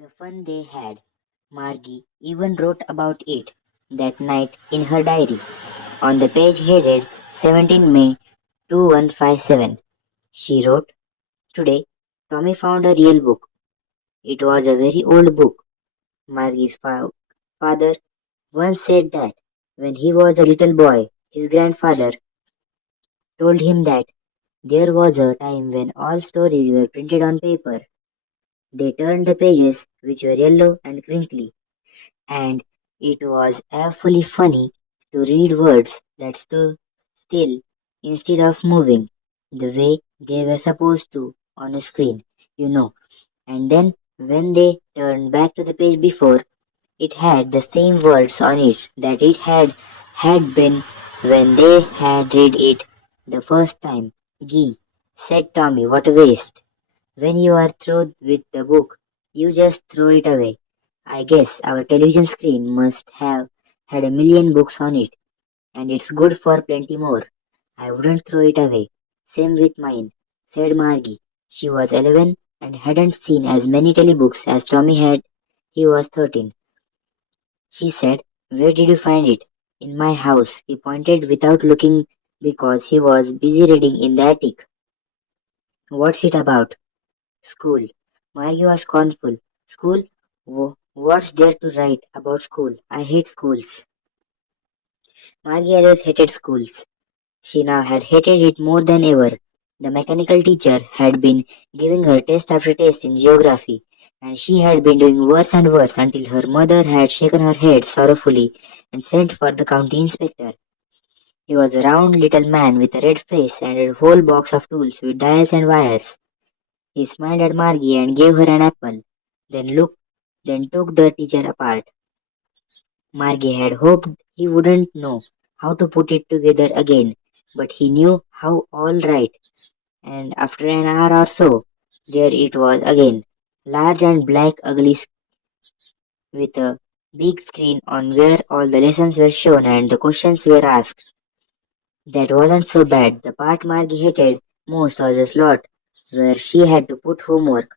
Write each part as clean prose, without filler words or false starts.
The fun they had. Margie even wrote about it that night in her diary. On the page headed 17 May 2157, she wrote, "Today, Tommy found a real book. It was a very old book. Margie's father once said that when he was a little boy, his grandfather told him that there was a time when all stories were printed on paper. They turned the pages, which were yellow and crinkly, and it was awfully funny to read words that stood still instead of moving the way they were supposed to on a screen, you know. And then when they turned back to the page before, it had the same words on it that it had been when they had read it the first time. Gee, said Tommy, what a waste. When you are through with the book, you just throw it away. I guess our television screen must have had a million books on it, and it's good for plenty more. I wouldn't throw it away. Same with mine, said Margie. She was 11 and hadn't seen as many telebooks as Tommy had. He was 13. She said, "Where did you find it?" "In my house." He pointed without looking because he was busy reading in the attic. "What's it about?" "School." Margie was scornful. "School? What's there to write about school? I hate schools." Margie always hated schools. She now had hated it more than ever. The mechanical teacher had been giving her test after test in geography, and she had been doing worse and worse until her mother had shaken her head sorrowfully and sent for the county inspector. He was a round little man with a red face and a whole box of tools with dials and wires. He smiled at Margie and gave her an apple, then took the teacher apart. Margie had hoped he wouldn't know how to put it together again, but he knew how all right, and after an hour or so, there it was again, large and black ugly with a big screen on where all the lessons were shown and the questions were asked. That wasn't so bad. The part Margie hated most was the slot where she had to put homework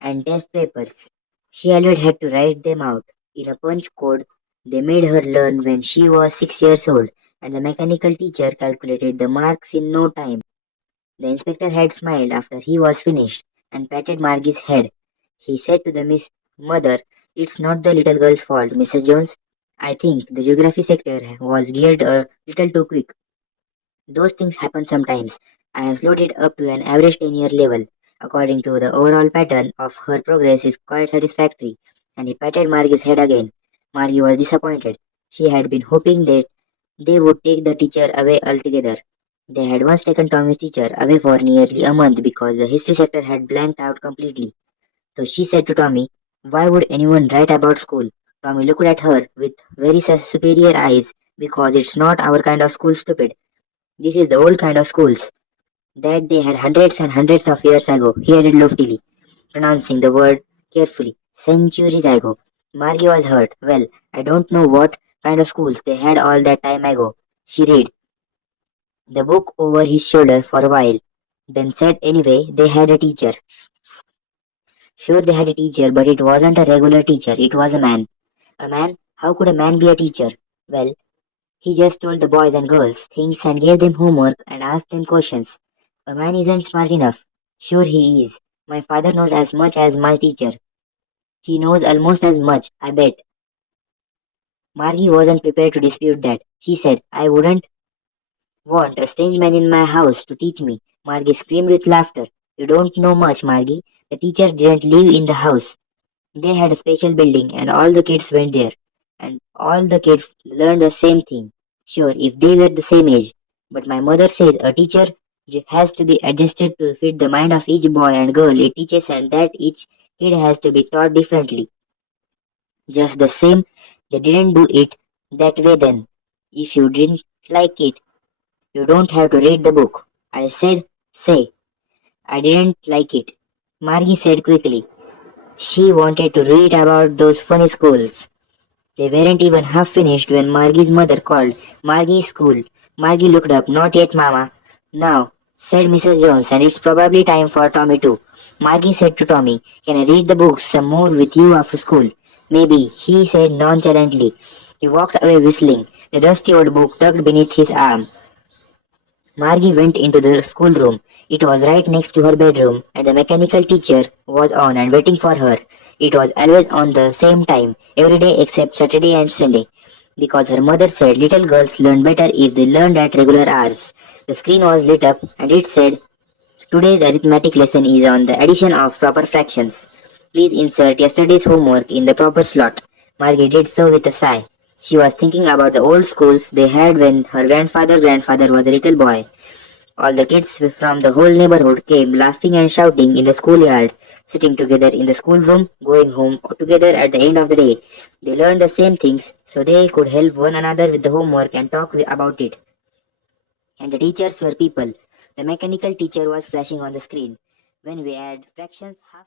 and test papers. She always had to write them out in a punch code they made her learn when she was 6 years old, and the mechanical teacher calculated the marks in no time. The inspector had smiled after he was finished and patted Margie's head. He said to the Miss Mother, "It's not the little girl's fault, Mrs. Jones. I think the geography sector was geared a little too quick. Those things happen sometimes. I have slowed it up to an average 10-year level. According to the overall pattern of her progress is quite satisfactory." And he patted Margie's head again. Margie was disappointed. She had been hoping that they would take the teacher away altogether. They had once taken Tommy's teacher away for nearly a month because the history sector had blanked out completely. So she said to Tommy, "Why would anyone write about school?" Tommy looked at her with very superior eyes. "Because it's not our kind of school, stupid. This is the old kind of schools that they had hundreds and hundreds of years ago," he added loftily, pronouncing the word carefully. "Centuries ago." Margie was hurt. "Well, I don't know what kind of schools they had all that time ago." She read the book over his shoulder for a while, then said, "Anyway, they had a teacher." Sure, they had a teacher, but it wasn't a regular teacher, it was a man. A man? How could a man be a teacher? Well, he just told the boys and girls things and gave them homework and asked them questions. A man isn't smart enough. Sure he is. My father knows as much as my teacher. He knows almost as much, I bet. Margie wasn't prepared to dispute that. She said, "I wouldn't want a strange man in my house to teach me." Margie screamed with laughter. "You don't know much, Margie. The teacher didn't live in the house. They had a special building and all the kids went there. And all the kids learned the same thing. Sure, if they were the same age. But my mother says a teacher has to be adjusted to fit the mind of each boy and girl it teaches, and that each kid has to be taught differently. Just the same, they didn't do it that way then. If you didn't like it, you don't have to read the book." I said, "Say, I didn't like it," Margie said quickly. She wanted to read about those funny schools. They weren't even half finished when Margie's mother called. "Margie's school." Margie looked up. "Not yet, Mama." "Now." said Mrs. Jones, and it's probably time for Tommy too. Margie said to Tommy, "Can I read the books some more with you after school?" "Maybe," he said nonchalantly. He walked away whistling, the dusty old book tucked beneath his arm. Margie went into the schoolroom. It was right next to her bedroom, and the mechanical teacher was on and waiting for her. It was always on the same time, every day except Saturday and Sunday, because her mother said little girls learn better if they learned at regular hours. The screen was lit up, and it said, "Today's arithmetic lesson is on the addition of proper fractions. Please insert yesterday's homework in the proper slot." Margie did so with a sigh. She was thinking about the old schools they had when her grandfather was a little boy. All the kids from the whole neighborhood came laughing and shouting in the schoolyard, sitting together in the schoolroom, going home together at the end of the day. They learned the same things so they could help one another with the homework and talk about it. And the teachers were people. The mechanical teacher was flashing on the screen. When we add fractions, half